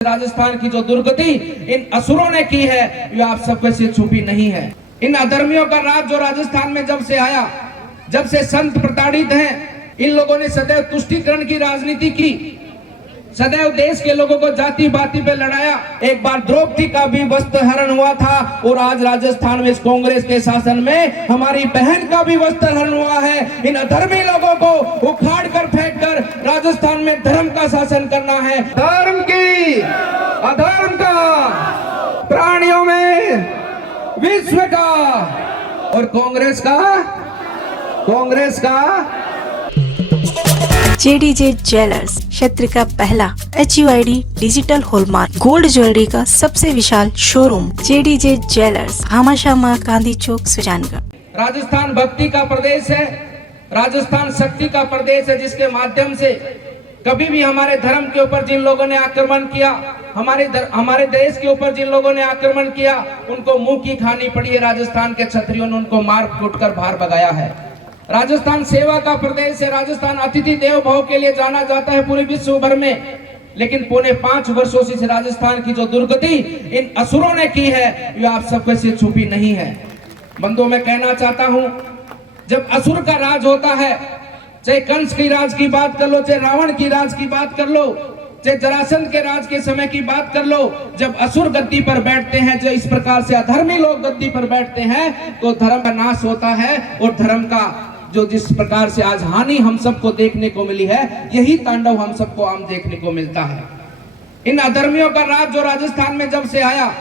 राजस्थान की जो दुर्गति इन असुरों ने की है ये आप सबके से छुपी नहीं है। इन अधर्मियों का राज जो राजस्थान में जब से आया, जब से संत प्रताड़ित हैं, इन लोगों ने सदैव तुष्टीकरण की राजनीति की, सदैव देश के लोगों को जाति बाती पे लड़ाया। एक बार द्रौपदी का भी वस्त्र हरण हुआ था और आज राजस्थान में इस कांग्रेस के शासन में हमारी बहन का भी वस्त्र हरण हुआ है। इन अधर्मी लोगों को उखाड़ कर फेंक कर राजस्थान में धर्म का शासन करना है। धर्म की अधर्म का, प्राणियों में विश्व का और कांग्रेस का JDJ ज्वेलर्स क्षेत्र का पहला HUID digital hallmark gold jewellery का सबसे विशाल शोरूम JDJ ज्वेलर्स, हामाशाह गांधी चौक, सुजानगढ़। राजस्थान भक्ति का प्रदेश है, राजस्थान शक्ति का प्रदेश है, जिसके माध्यम से कभी भी हमारे धर्म के ऊपर जिन लोगों ने आक्रमण किया, हमारे देश के ऊपर जिन लोगों ने आक्रमण किया, उनको मुंह की खानी पड़ी है। राजस्थान के क्षत्रियों ने उनको मार कूट कर बाहर भगाया है। राजस्थान सेवा का प्रदेश है, राजस्थान अतिथि देव भाव के लिए जाना जाता है पूरे विश्व भर में। लेकिन पौने 5 वर्षों से राजस्थान की जो दुर्गति इन असुरों ने की है ये आप सबके से छुपी नहीं है। बंधुओं, मैं कहना चाहता हूं, जब असुर का राज होता है, चाहे कंस की राज की बात कर लो, चाहे रावण की राज की बात कर लो, चाहे जरासंध के राज के समय की बात कर लो, जब असुर गद्दी पर बैठते हैं, जो इस प्रकार से अधर्मी लोग गद्दी पर बैठते हैं, तो धर्म का नाश होता है। और धर्म का जो जिस प्रकार से आज हानि हम सबको देखने को मिली है, यही तांडव हम सबको आम देखने को मिलता है। इन अधर्मियों का राज जो राजस्थान में जब से आया,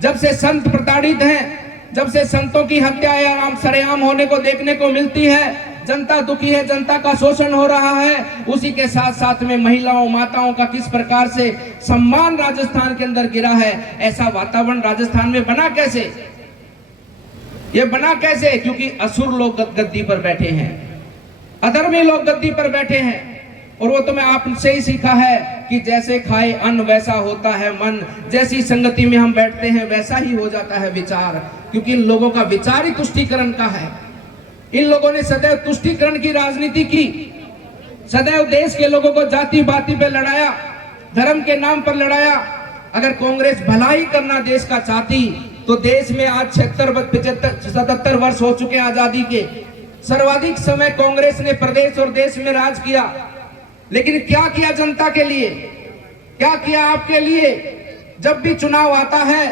जब से संत प्रताड़ित हैं, जब से संतों की हत्याएं आम सरेआम होने को देखने को मिलती है, जनता दुखी है, जनता का शोषण हो रहा है, उसी के साथ साथ में महिलाओं माताओं का किस प्रकार से सम्मान राजस्थान के अंदर गिरा है। ऐसा वातावरण राजस्थान में बना कैसे? ये बना कैसे? क्योंकि असुर लोग गद्दी पर बैठे हैं, अधर्मी लोग गद्दी पर बैठे हैं। और वो तो मैं आपसे ही सीखा है कि जैसे खाए अन्न वैसा होता है मन, जैसी संगति में हम बैठते हैं वैसा ही हो जाता है विचार। क्योंकि इन लोगों का विचार ही तुष्टीकरण का है। इन लोगों ने सदैव तुष्टीकरण की राजनीति की, सदैव देश के लोगों को जाति बाती पे लड़ाया, धर्म के नाम पर लड़ाया। अगर कांग्रेस भलाई करना देश का चाहती तो देश में आज 77 वर्ष हो चुके आजादी के, सर्वाधिक समय कांग्रेस ने प्रदेश और देश में राज किया। लेकिन क्या किया जनता के लिए, क्या किया आपके लिए? जब भी चुनाव आता है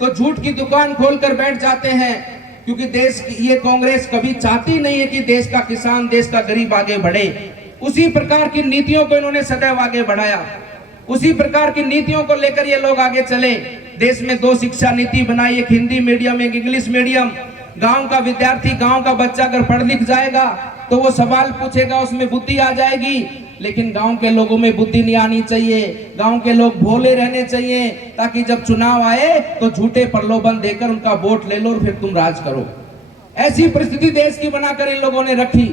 तो झूठ की दुकान खोलकर बैठ जाते हैं। क्योंकि देश की ये कांग्रेस कभी चाहती नहीं है कि देश का किसान, देश का गरीब आगे बढ़े। उसी प्रकार की नीतियों को इन्होंने सदैव आगे बढ़ाया, उसी प्रकार की नीतियों को लेकर ये लोग आगे चले। देश में 2 शिक्षा नीति बनाई, एक हिंदी मीडियम, एक इंग्लिश मीडियम। गांव का विद्यार्थी, गांव का बच्चा अगर पढ़ लिख जाएगा तो वो सवाल पूछेगा, उसमें बुद्धि आ जाएगी। लेकिन गांव के लोगों में बुद्धि नहीं आनी चाहिए, गांव के लोग भोले रहने चाहिए, ताकि जब चुनाव आए तो झूठे प्रलोभन देकर उनका वोट ले लो और फिर तुम राज करो। ऐसी परिस्थिति देश की बनाकर इन लोगों ने रखी।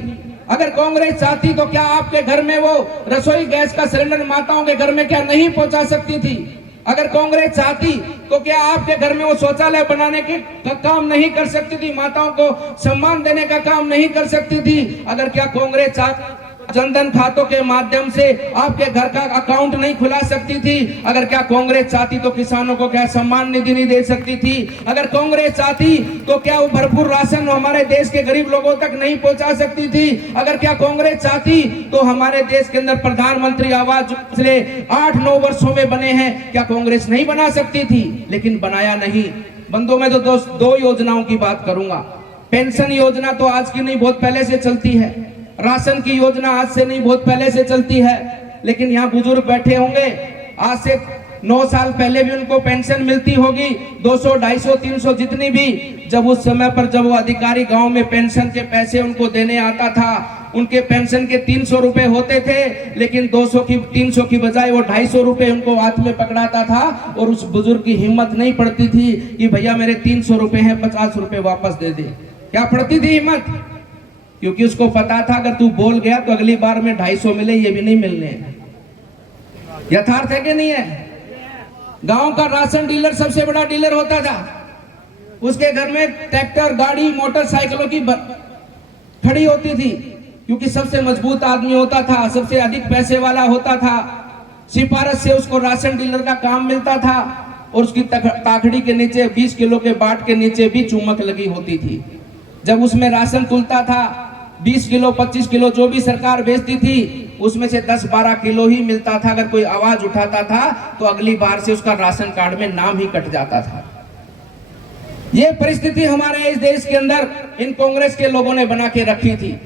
अगर कांग्रेस चाहती तो क्या आपके घर में वो रसोई गैस का सिलेंडर माताओं के घर में क्या नहीं पहुंचा सकती थी? अगर कांग्रेस चाहती तो क्या आपके घर में वो शौचालय बनाने के काम नहीं कर सकती थी? माताओं को सम्मान देने का काम नहीं कर सकती थी? अगर क्या कांग्रेस चाहती जनधन खातों के माध्यम से आपके घर का अकाउंट नहीं खुला सकती थी? अगर क्या कांग्रेस चाहती तो किसानों को क्या सम्मान निधि नहीं दे सकती थी? अगर कांग्रेस चाहती तो क्या वो भरपूर राशन हमारे देश के गरीब लोगों तक नहीं पहुंचा सकती थी? अगर क्या कांग्रेस चाहती तो हमारे देश के अंदर प्रधानमंत्री आवास पिछले 8-9 वर्षों में बने हैं, क्या कांग्रेस नहीं बना सकती थी? लेकिन बनाया नहीं। बंधुओं, में तो 2 योजनाओं की बात करूंगा। पेंशन योजना तो आज की नहीं, बहुत पहले से चलती है। राशन की योजना आज से नहीं, बहुत पहले से चलती है। लेकिन यहाँ बुजुर्ग बैठे होंगे, आज से 9 साल पहले भी उनको पेंशन मिलती होगी, 200, 250, 300 जितनी भी। जब उस समय पर जब वो अधिकारी गांव में पेंशन के पैसे उनको देने आता था, उनके पेंशन के 300 रुपए होते थे, लेकिन 300 की बजाय वो 250 रुपए उनको हाथ में पकड़ाता था। और उस बुजुर्ग की हिम्मत नहीं पड़ती थी कि भैया मेरे 300 रुपए हैं, 50 रुपए वापस दे दे। क्या पड़ती थी हिम्मत? क्योंकि उसको पता था अगर तू बोल गया तो अगली बार में 250 मिले, ये भी नहीं मिलने। यथार्थ है कि नहीं है? गांव का राशन डीलर सबसे बड़ा डीलर होता था। उसके घर में ट्रैक्टर, गाड़ी, मोटरसाइकिलों की खड़ी होती थी। क्योंकि सबसे मजबूत आदमी होता था, सबसे अधिक पैसे वाला होता था। सिफारिश से उसको राशन डीलर का काम मिलता था और उसकी ताकड़ी के नीचे 20 किलो के बाट के नीचे भी चुम्बक लगी होती थी। जब उसमें राशन तुलता था 20 किलो 25 किलो जो भी सरकार बेचती थी उसमें से 10-12 किलो ही मिलता था। अगर कोई आवाज उठाता था तो अगली बार से उसका राशन कार्ड में नाम ही कट जाता था। ये परिस्थिति हमारे इस देश के अंदर इन कांग्रेस के लोगों ने बना के रखी थी।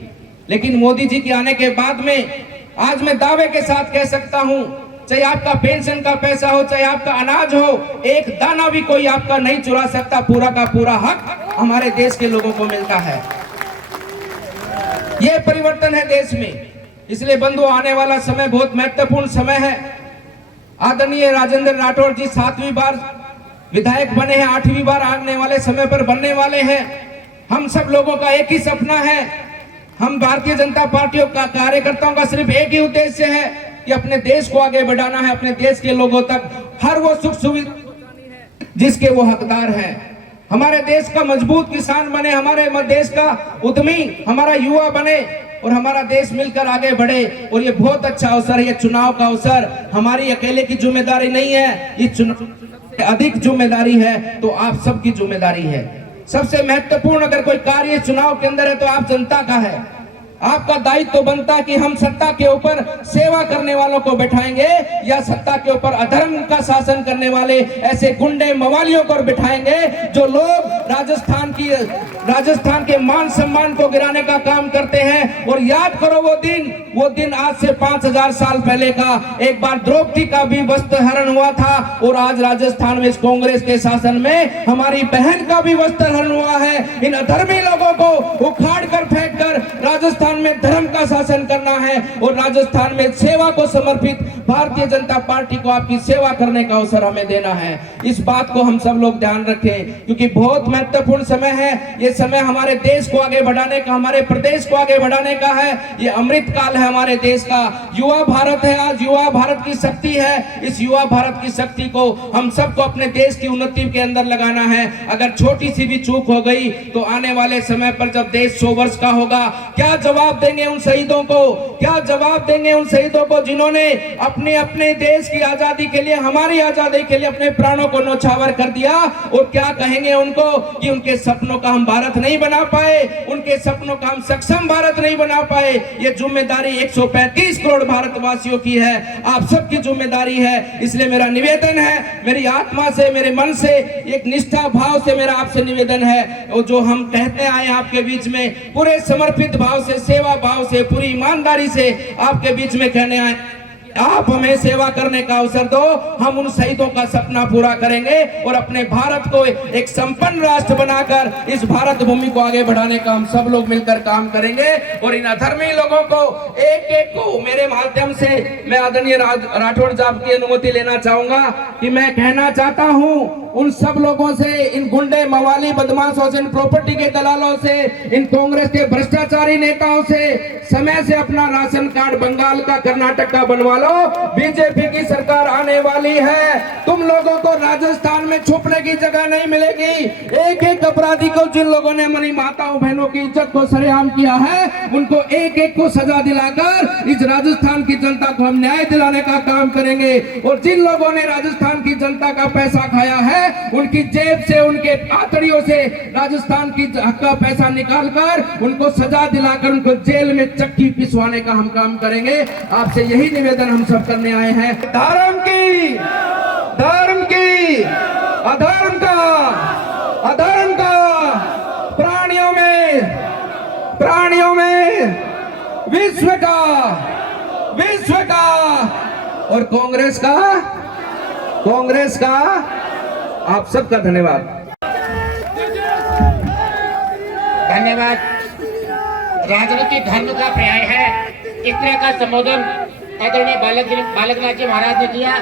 लेकिन मोदी जी के आने के बाद में आज मैं दावे के साथ कह सकता हूं, चाहे आपका पेंशन का पैसा हो, चाहे आपका अनाज हो, एक दाना भी कोई आपका नहीं चुरा सकता। पूरा का पूरा हक हमारे देश के लोगों को मिलता है। ये परिवर्तन है देश में। इसलिए बंधु, आने वाला समय बहुत महत्वपूर्ण समय है। आदरणीय राजेंद्र राठौड़ जी 7वीं बार विधायक बने हैं, 8वीं बार आने वाले समय पर बनने वाले हैं। हम सब लोगों का एक ही सपना है। हम भारतीय जनता पार्टी का कार्यकर्ताओं का सिर्फ एक ही उद्देश्य है कि अपने देश को आगे बढ़ाना है, अपने देश के लोगों तक हर वो सुख सुविधा जिसके वो हकदार हैं। हमारे देश का मजबूत किसान बने, हमारे देश का उद्यमी हमारा युवा बने और हमारा देश मिलकर आगे बढ़े। और ये बहुत अच्छा अवसर है, ये चुनाव का अवसर हमारी अकेले की जिम्मेदारी नहीं है, ये चुनाव अधिक जिम्मेदारी है तो आप सबकी जिम्मेदारी है। सबसे महत्वपूर्ण अगर कोई कार्य चुनाव के अंदर है तो आप जनता का है। आपका दायित्व तो बनता कि हम सत्ता के ऊपर सेवा करने वालों को बैठाएंगे या सत्ता के ऊपर अधर्म का शासन करने वाले ऐसे गुंडे मवालियों को बैठाएंगे जो लोग राजस्थान के मान सम्मान को गिराने का काम करते हैं। और याद करो वो दिन आज से 5000 साल पहले का। एक बार द्रौपदी का भी वस्त्र हरण हुआ था और आज राजस्थान में इस कांग्रेस के शासन में हमारी बहन का भी वस्त्र हरण हुआ है। इन अधर्मी लोगों को उखाड़ कर फेंक कर राजस्थान में धर्म का शासन करना है और राजस्थान में सेवा को समर्पित भारतीय जनता पार्टी को आपकी सेवा करने का अवसर हमें देना है। इस बात को हम सब लोग ध्यान रखें क्योंकि बहुत महत्वपूर्ण समय है। ये समय हमारे देश को आगे बढ़ाने का, हमारे प्रदेश को आगे बढ़ाने का है। ये अमृत काल है हमारे देश का। युवा भारत है, आज युवा भारत की शक्ति है। इस युवा भारत की शक्ति को हम सबको अपने देश की उन्नति के अंदर लगाना है। अगर छोटी सी भी चूक हो गई तो आने वाले समय पर जब देश 100 वर्ष का होगा, क्या जवाब देंगे उन शहीदों को? क्या जवाब देंगे उन शहीदों को जिन्होंने अपने देश की आजादी के लिए, हमारी आजादी के लिए अपने प्राणों को न्यौछावर कर दिया? और क्या कहेंगे उनको कि उनके सपनों का हम भारत नहीं बना पाए, उनके सपनों का हम सक्षम भारत नहीं बना पाए? ये जिम्मेदारी 135 करोड़ भारतवासियों की है, आप सबकी जिम्मेदारी है। इसलिए मेरा निवेदन है, मेरी आत्मा से, मेरे मन से, एक निष्ठा भाव से मेरा आपसे निवेदन है, और जो हम कहते आए आपके बीच में पूरे समर्पित भाव से, सेवा भाव से, पूरी ईमानदारी से आपके बीच में कहने आए, आप हमें सेवा करने का अवसर दो। हम उन शहीदों का सपना पूरा करेंगे और अपने भारत को एक संपन्न राष्ट्र बनाकर इस भारत भूमि को आगे बढ़ाने का हम सब लोग मिलकर काम करेंगे। और इन अधर्मी लोगों को एक एक को मेरे माध्यम से मैं आदरणीय राठौड़ साहब की अनुमति लेना चाहूंगा कि मैं कहना चाहता हूं उन सब लोगों से, इन गुंडे मवाली बदमाशों से, इन प्रॉपर्टी के दलालों से, इन कांग्रेस के भ्रष्टाचारी नेताओं से समय से अपना राशन कार्ड बंगाल का, कर्नाटक का बनवा लो। बीजेपी की सरकार आने वाली है। तुम लोगों को राजस्थान में छुपने की जगह नहीं मिलेगी। एक एक अपराधी को, जिन लोगों ने हमारी माताओं बहनों की इज्जत को सरेआम किया है, उनको एक एक को सजा दिलाकर इस राजस्थान की जनता को हम न्याय दिलाने का काम करेंगे। और जिन लोगों ने राजस्थान की जनता का पैसा खाया है, उनकी जेब से, उनके आतड़ियों से राजस्थान की हक का पैसा निकालकर उनको सजा दिलाकर उनको जेल में चक्की पिसवाने का हम काम करेंगे। आपसे यही निवेदन हम सब करने आए हैं। धर्म की, अधर्म का, प्राणियों में विश्व का और कांग्रेस का आप सबका धन्यवाद। राजनीतिक धर्म का पर्याय है, इस तरह का संबोधन आदरणीय बालकनाथ जी महाराज ने किया।